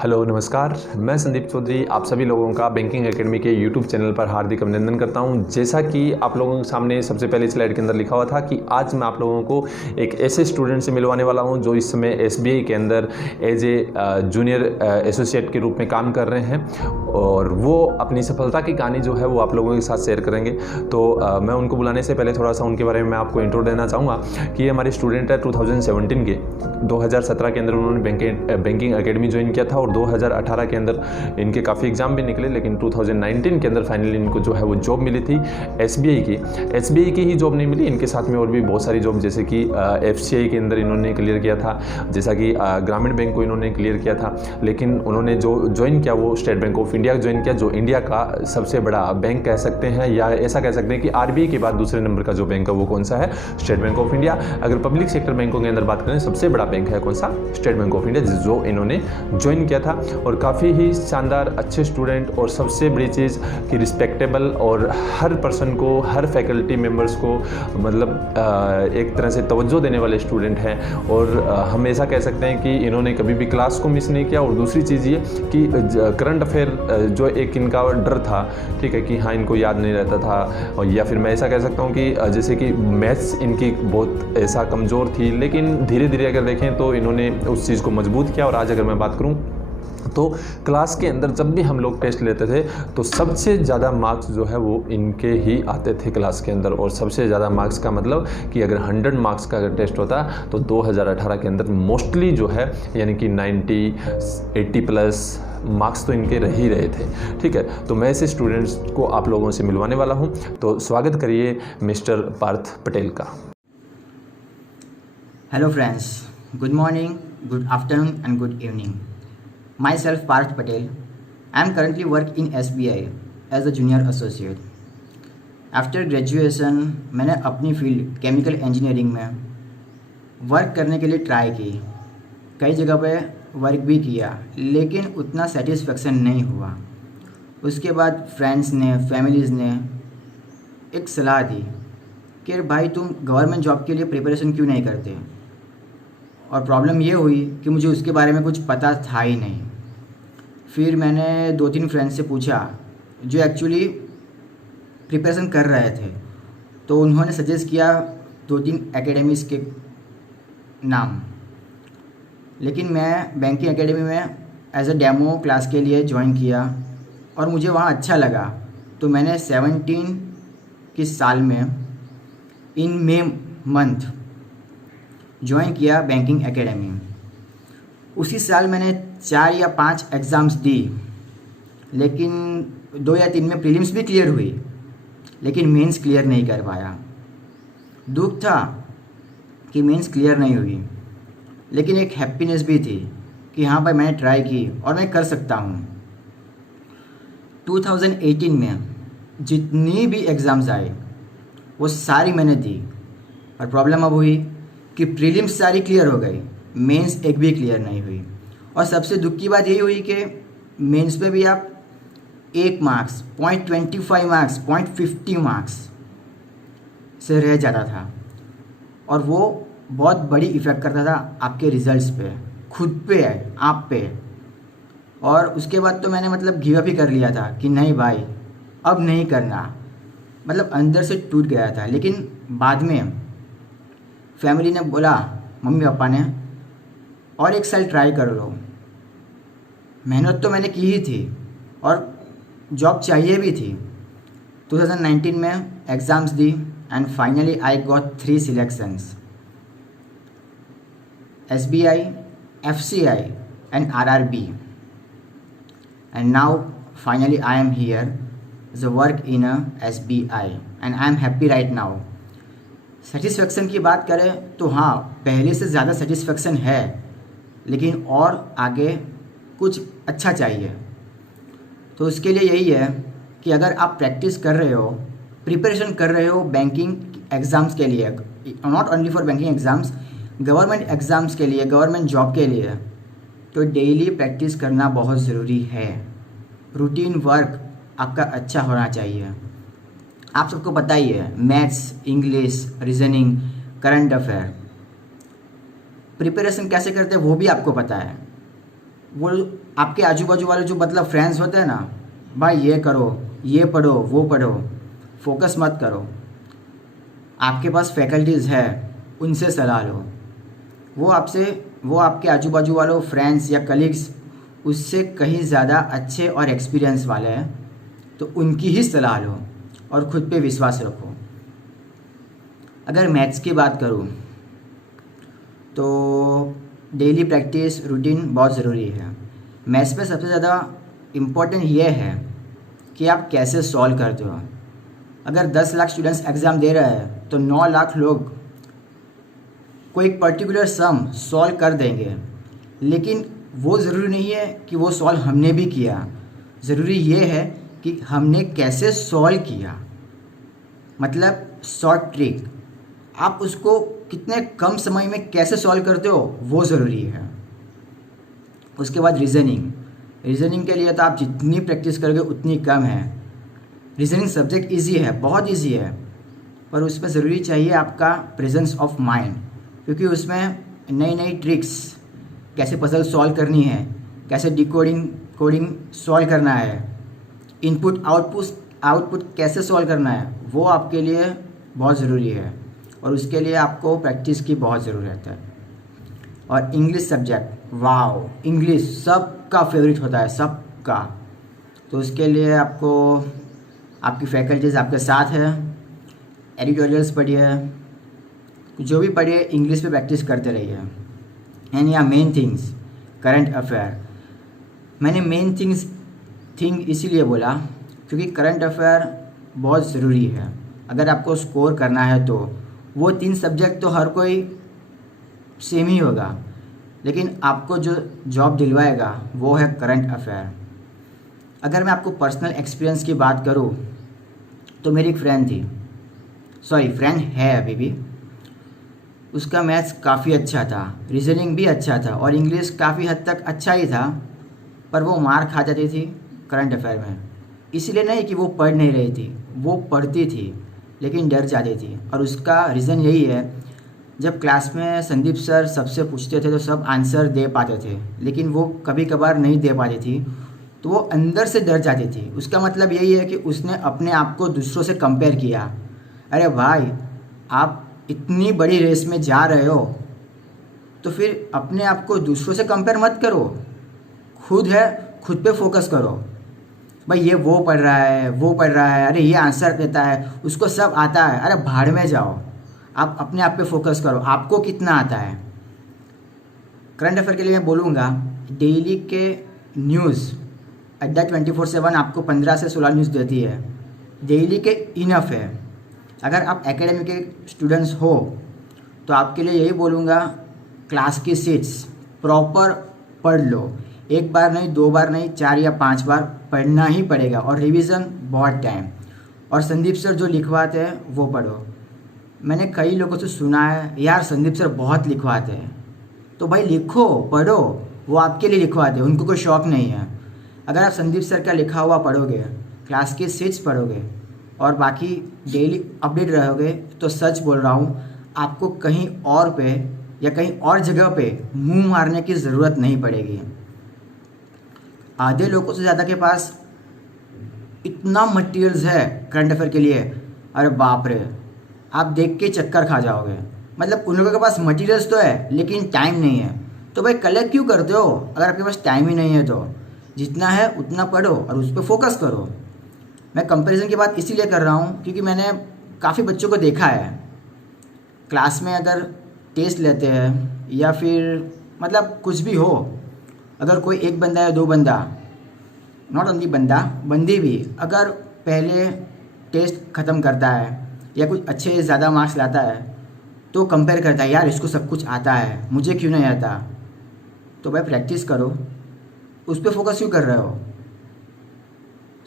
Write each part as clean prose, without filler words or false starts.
Hello नमस्कार, मैं संदीप चौधरी आप सभी लोगों का बैंकिंग एकेडमी के यूट्यूब चैनल पर हार्दिक अभिनंदन करता हूं। जैसा कि आप लोगों के सामने सबसे पहले स्लाइड के अंदर लिखा हुआ था कि आज मैं आप लोगों को एक ऐसे स्टूडेंट से मिलवाने वाला हूं जो इस समय एसबीआई के अंदर एज ए जूनियर एसोसिएट के रूप में काम कर रहे हैं और वो अपनी सफलता की कहानी जो है वो आप लोगों के साथ शेयर करेंगे। तो मैं उनको बुलाने से पहले थोड़ा सा उनके बारे में मैं आपको इंट्रो देना चाहूँगा कि ये हमारे स्टूडेंट है 2017 के। 2017 के अंदर उन्होंने बैंकिंग एकेडमी ज्वाइन किया था और 2018 के अंदर इनके काफ़ी एग्जाम भी निकले, लेकिन 2019 के अंदर फाइनली इनको जो है वो जॉब मिली थी एसबीआई की ही जॉब नहीं मिली, इनके साथ में और भी बहुत सारी जॉब जैसे कि एफसीआई के अंदर इन्होंने क्लियर किया था, जैसा कि ग्रामीण बैंक को इन्होंने क्लियर किया था। लेकिन उन्होंने जो ज्वाइन किया वो state bank of India join किया, जो इंडिया का सबसे बड़ा बैंक कह सकते हैं, या ऐसा कह सकते हैं कि आरबीआई के बाद दूसरे नंबर का जो बैंक है वो कौन सा है, स्टेट बैंक ऑफ इंडिया। अगर पब्लिक सेक्टर बैंकों के अंदर बात करें सबसे बड़ा बैंक है कौन सा, स्टेट बैंक ऑफ इंडिया, जो इन्होंने ज्वाइन किया था। और काफ़ी ही शानदार अच्छे स्टूडेंट और सबसे बड़ी चीज़ कि रिस्पेक्टेबल और हर पर्सन को, हर फैकल्टी मेंबर्स को मतलब एक तरह से तवज्जो देने वाले स्टूडेंट हैं। और हम ऐसा कह सकते हैं कि इन्होंने कभी भी क्लास को मिस नहीं किया। और दूसरी चीज़ ये कि करंट अफेयर जो एक इनका डर था, ठीक है, कि हाँ इनको याद नहीं रहता था, और या फिर मैं ऐसा कह सकता हूँ कि जैसे कि मैथ्स इनकी बहुत ऐसा कमज़ोर थी, लेकिन धीरे धीरे अगर देखें तो इन्होंने उस चीज़ को मजबूत किया। और आज अगर मैं बात करूँ तो क्लास के अंदर जब भी हम लोग टेस्ट लेते थे तो सबसे ज़्यादा मार्क्स जो है वो इनके ही आते थे क्लास के अंदर। और सबसे ज़्यादा मार्क्स का मतलब कि अगर 100 मार्क्स का अगर टेस्ट होता तो 2018 के अंदर मोस्टली जो है यानी कि 90, 80 प्लस मार्क्स तो इनके रह ही रहे थे। ठीक है, तो मैं ऐसे स्टूडेंट्स को आप लोगों से मिलवाने वाला हूँ, तो स्वागत करिए मिस्टर पार्थ पटेल का। Hello friends, good morning, good afternoon and good evening. Myself Parth Patel. I am currently work in SBI as a junior associate. After graduation मैंने अपनी फील्ड केमिकल इंजीनियरिंग में वर्क करने के लिए ट्राई की, कई जगह पे वर्क भी किया, लेकिन उतना सेटिस्फेक्शन नहीं हुआ। उसके बाद फ्रेंड्स ने, फैमिलीज़ ने एक सलाह दी कि भाई तुम गवर्नमेंट जॉब के लिए प्रिपरेशन क्यों नहीं करते। और प्रॉब्लम ये हुई कि मुझे उसके बारे में कुछ पता था ही नहीं। फिर मैंने 2-3 फ्रेंड्स से पूछा जो एक्चुअली प्रिपरेशन कर रहे थे, तो उन्होंने सजेस्ट किया 2-3 एकेडमीज़ के नाम। लेकिन मैं बैंकिंग एकेडमी में एज अ डेमो क्लास के लिए ज्वाइन किया और मुझे वहाँ अच्छा लगा। तो मैंने 17 के साल में इन मे मंथ ज्वाइन किया बैंकिंग एकेडमी। उसी साल मैंने 4 या 5 एग्ज़ाम्स दी, लेकिन 2 या 3 में प्रीलिम्स भी क्लियर हुई, लेकिन मेंस क्लियर नहीं कर पाया। दुख था कि मेंस क्लियर नहीं हुई, लेकिन एक हैप्पीनेस भी थी कि हाँ भाई मैंने ट्राई की और मैं कर सकता हूँ। 2018 में जितनी भी एग्ज़ाम्स आए वो सारी मैंने दी, और प्रॉब्लम अब हुई कि प्रीलिम्स सारी क्लियर हो गई, मेंस एक भी क्लियर नहीं हुई। और सबसे दुख की बात यही हुई कि मेंस पे भी आप 1 मार्क्स, 0.25 मार्क्स, 0.50 मार्क्स से रह जाता था, और वो बहुत बड़ी इफ़ेक्ट करता था आपके रिजल्ट्स पे, खुद पे, आप पे। और उसके बाद तो मैंने मतलब गिव अप ही कर लिया था कि नहीं भाई अब नहीं करना, मतलब अंदर से टूट गया था। लेकिन बाद में फैमिली ने बोला, मम्मी पापा ने, और 1 साल ट्राई कर लो। मेहनत तो मैंने की ही थी और जॉब चाहिए भी थी। 2019 में exams the and finally I got 3 selections, SBI, FCI and RRB, and now finally I am here as a work in a SBI and I am happy right now. Satisfaction की बात करें तो हाँ, पहले से ज़्यादा सेटिस्फेक्शन है, लेकिन और आगे कुछ अच्छा चाहिए। तो उसके लिए यही है कि अगर आप प्रैक्टिस कर रहे हो, प्रिपरेशन कर रहे हो बैंकिंग एग्ज़ाम्स के लिए, not only for banking exams, government exams के लिए, गवर्नमेंट जॉब के लिए, तो डेली प्रैक्टिस करना बहुत ज़रूरी है। रूटीन वर्क आपका अच्छा होना चाहिए। आप सबको पता ही है, maths, English, reasoning, current affair, preparation कैसे करते हैं वो भी आपको पता है। वो आपके आजू बाजू वाले जो मतलब फ्रेंड्स होते हैं ना, भाई ये करो, ये पढ़ो, वो पढ़ो, फोकस मत करो। आपके पास फैकल्टीज़ है, उनसे सलाह लो। वो आपके आजू बाजू वालों फ्रेंड्स या कलीग्स उससे कहीं ज़्यादा अच्छे और एक्सपीरियंस वाले हैं, तो उनकी ही सलाह लो और ख़ुद पे विश्वास रखो। अगर मैथ्स की बात करूँ तो डेली प्रैक्टिस रूटीन बहुत ज़रूरी है। मैथ्स में सबसे ज़्यादा इम्पोर्टेंट ये है कि आप कैसे सॉल्व करते हो। अगर 10 लाख स्टूडेंट्स एग्ज़ाम दे रहे हैं तो 9 लाख लोग कोई एक पर्टिकुलर सम सॉल्व कर देंगे, लेकिन वो ज़रूरी नहीं है कि वो सॉल्व हमने भी किया। ज़रूरी ये है कि हमने कैसे सॉल्व किया, मतलब शॉर्ट ट्रिक। आप उसको कितने कम समय में कैसे सॉल्व करते हो वो ज़रूरी है। उसके बाद रीज़निंग के लिए तो आप जितनी प्रैक्टिस करोगे उतनी कम है। रीज़निंग सब्जेक्ट इजी है, बहुत इजी है, पर उसमें ज़रूरी चाहिए आपका प्रेजेंस ऑफ माइंड, क्योंकि उसमें नई नई ट्रिक्स, कैसे पजल सॉल्व करनी है, कैसे कोडिंग सॉल्व करना है, इनपुट आउटपुट कैसे सॉल्व करना है, वो आपके लिए बहुत ज़रूरी है और उसके लिए आपको प्रैक्टिस की बहुत ज़रूरत है। और इंग्लिश सब्जेक्ट, वाओ, इंग्लिश सबका फेवरेट होता है, सबका। तो उसके लिए आपको आपकी फैकल्टीज़ आपके साथ है, एडिटोरियल्स पढ़िए, जो भी पढ़िए इंग्लिश पे प्रैक्टिस करते रहिए। एंड या मेन थिंग्स, करंट अफेयर। मैंने मेन थिंग इसीलिए बोला क्योंकि करंट अफेयर बहुत ज़रूरी है। अगर आपको स्कोर करना है तो वो 3 सब्जेक्ट तो हर कोई सेम ही होगा, लेकिन आपको जो जॉब दिलवाएगा वो है करंट अफेयर। अगर मैं आपको पर्सनल एक्सपीरियंस की बात करूँ तो मेरी एक फ्रेंड है अभी भी। उसका मैथ्स काफ़ी अच्छा था, रीजनिंग भी अच्छा था और इंग्लिश काफ़ी हद तक अच्छा ही था, पर वो मार खा जाती थी करंट अफेयर में। इसलिए नहीं कि वो पढ़ नहीं रही थी, वो पढ़ती थी लेकिन डर जाती थी। और उसका रीज़न यही है, जब क्लास में संदीप सर सबसे पूछते थे तो सब आंसर दे पाते थे, लेकिन वो कभी कभार नहीं दे पाती थी, तो वो अंदर से डर जाती थी। उसका मतलब यही है कि उसने अपने आप को दूसरों से कंपेयर किया। अरे भाई, आप इतनी बड़ी रेस में जा रहे हो तो फिर अपने आप को दूसरों से कंपेयर मत करो, खुद पे फोकस करो। भाई ये वो पढ़ रहा है, अरे ये आंसर देता है, उसको सब आता है, अरे भाड़ में जाओ। आप अपने आप पे फोकस करो, आपको कितना आता है। करंट अफेयर के लिए मैं बोलूँगा, डेली के न्यूज़ अड्डा 24/7 आपको 15 से 16 न्यूज़ देती है, डेली के इनफ है। अगर आप एकेडमी के स्टूडेंट्स हो तो आपके लिए यही बोलूँगा, क्लास की सीट्स प्रॉपर पढ़ लो। 1 बार नहीं, 2 बार नहीं, 4 या 5 बार पढ़ना ही पड़ेगा, और रिवीजन बहुत टाइम। और संदीप सर जो लिखवाते हैं वो पढ़ो। मैंने कई लोगों से सुना है, यार संदीप सर बहुत लिखवाते हैं, तो भाई लिखो, पढ़ो, वो आपके लिए लिखवाते हैं, उनको कोई शौक़ नहीं है। अगर आप संदीप सर का लिखा हुआ पढ़ोगे, क्लास की सीट्स पढ़ोगे और बाकी डेली अपडेट रहोगे, तो सच बोल रहा हूँ, आपको कहीं और पे या कहीं और जगह पे मुंह मारने की ज़रूरत नहीं पड़ेगी। आधे लोगों से ज़्यादा के पास इतना मटेरियल्स है करंट अफेयर के लिए, अरे बाप रे, आप देख के चक्कर खा जाओगे। मतलब उन लोगों के पास मटेरियल्स तो है लेकिन टाइम नहीं है, तो भाई कलेक्ट क्यों करते हो? अगर आपके पास टाइम ही नहीं है तो जितना है उतना पढ़ो और उस पर फोकस करो। मैं कंपैरिजन की बात इसीलिए कर रहा हूँ क्योंकि मैंने काफ़ी बच्चों को देखा है, क्लास में अगर टेस्ट लेते हैं या फिर मतलब कुछ भी हो, अगर कोई एक बंदा या 2 बंदा, नॉट ओनली बंदा, बंदी भी, अगर पहले टेस्ट ख़त्म करता है या कुछ अच्छे ज़्यादा मार्क्स लाता है तो कंपेयर करता है, यार इसको सब कुछ आता है, मुझे क्यों नहीं आता? तो भाई प्रैक्टिस करो, उस पर फोकस क्यों कर रहे हो?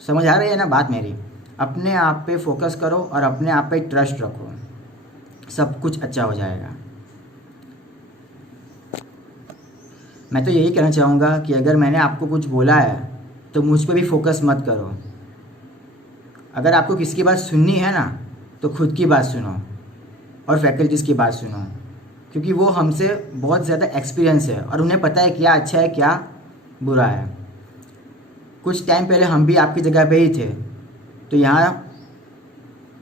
समझ आ रही है ना बात मेरी? अपने आप पे फोकस करो और अपने आप पे ट्रस्ट रखो, सब कुछ अच्छा हो जाएगा। मैं तो यही कहना चाहूँगा कि अगर मैंने आपको कुछ बोला है तो मुझ पे भी फोकस मत करो। अगर आपको किसी की बात सुननी है ना तो खुद की बात सुनो और फैकल्टीज़ की बात सुनो, क्योंकि वो हमसे बहुत ज़्यादा एक्सपीरियंस है और उन्हें पता है क्या अच्छा है क्या बुरा है। कुछ टाइम पहले हम भी आपकी जगह पे ही थे, तो यहाँ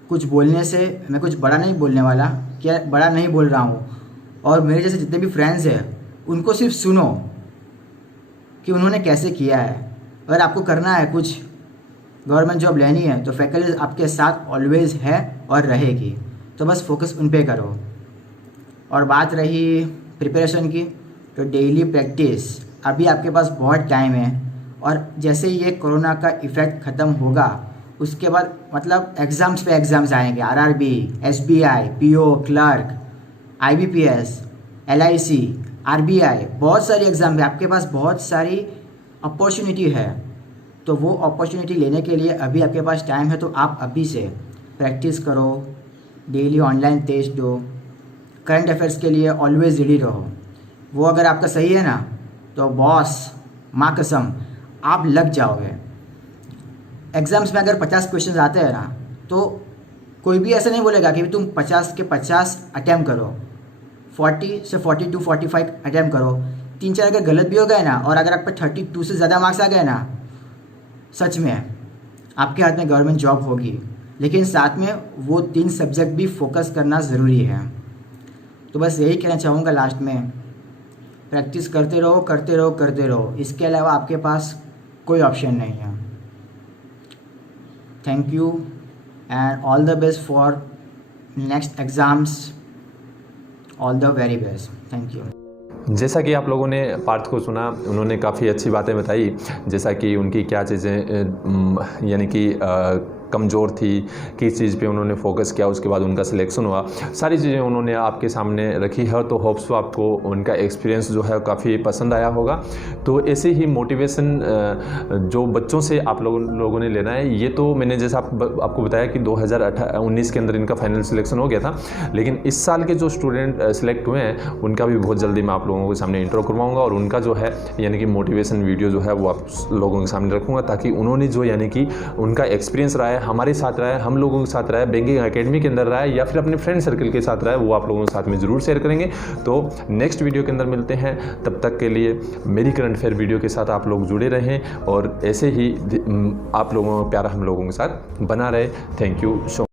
कुछ बोलने से मैं कुछ बड़ा नहीं बोलने वाला, क्या बड़ा नहीं बोल रहा हूँ। और मेरे जैसे जितने भी फ्रेंड्स हैं उनको सिर्फ सुनो कि उन्होंने कैसे किया है। अगर आपको करना है कुछ गवर्नमेंट जॉब लेनी है तो फैकल्टी आपके साथ ऑलवेज़ है और रहेगी, तो बस फोकस उन पे करो। और बात रही प्रिपरेशन की, तो डेली प्रैक्टिस, अभी आपके पास बहुत टाइम है। और जैसे ही ये कोरोना का इफ़ेक्ट ख़त्म होगा उसके बाद मतलब एग्ज़ाम्स पे एग्ज़ाम्स आएंगे, RRB, SBI, PO, clerk, IBPS, LIC, RBI, बहुत सारी एग्ज़ाम है, आपके पास बहुत सारी अपॉर्चुनिटी है। तो वो अपॉर्चुनिटी लेने के लिए अभी आपके पास टाइम है, तो आप अभी से प्रैक्टिस करो, डेली ऑनलाइन टेस्ट दो, करंट अफेयर्स के लिए ऑलवेज रेडी रहो। वो अगर आपका सही है ना तो बॉस माँ कसम आप लग जाओगे। एग्ज़ाम्स में अगर 50 क्वेश्चन आते हैं ना तो कोई भी ऐसा नहीं बोलेगा कि तुम 50 के 50 अटैम्प्ट करो, 40 से 42 45 अटैम्प्ट करो। 3-4 अगर गलत भी हो गए ना और अगर आप पे 32 से ज़्यादा मार्क्स आ गए ना, सच में आपके हाथ में गवर्नमेंट जॉब होगी। लेकिन साथ में वो 3 सब्जेक्ट भी फोकस करना ज़रूरी है। तो बस यही कहना चाहूँगा लास्ट में, प्रैक्टिस करते रहो करते रहो करते रहो, इसके अलावा आपके पास कोई ऑप्शन नहीं है। Thank you and all the best for next exams, all the very best, thank you. जैसा कि आप लोगों ने पार्थ को सुना, उन्होंने काफ़ी अच्छी बातें बताई, जैसा कि उनकी क्या चीज़ें यानी कि कमज़ोर थी, किस चीज़ पे उन्होंने फोकस किया, उसके बाद उनका सिलेक्शन हुआ, सारी चीज़ें उन्होंने आपके सामने रखी है। तो होप्स आपको उनका एक्सपीरियंस जो है काफ़ी पसंद आया होगा। तो ऐसे ही मोटिवेशन जो बच्चों से आप लोगों ने लेना है, ये तो मैंने जैसा आपको बताया कि 2019 के अंदर इनका फाइनल सिलेक्शन हो गया था, लेकिन इस साल के जो स्टूडेंट सिलेक्ट हुए हैं उनका भी बहुत जल्दी मैं आप लोगों के सामने इंट्रो करवाऊँगा, और उनका जो है यानी कि मोटिवेशन वीडियो जो है वो आप लोगों के सामने रखूँगा, ताकि उन्होंने जो यानी कि उनका एक्सपीरियंस रहा है, हमारे साथ रहा है, हम लोगों के साथ रहा है, बैंकिंग एकेडमी के अंदर रहा है, या फिर अपने फ्रेंड सर्कल के साथ रहा है, वो आप लोगों के साथ में ज़रूर शेयर करेंगे। तो नेक्स्ट वीडियो के अंदर मिलते हैं, तब तक के लिए मेरी करंट अफेयर वीडियो के साथ आप लोग जुड़े रहें और ऐसे ही आप लोगों का प्यार हम लोगों के साथ बना रहे। Thank you so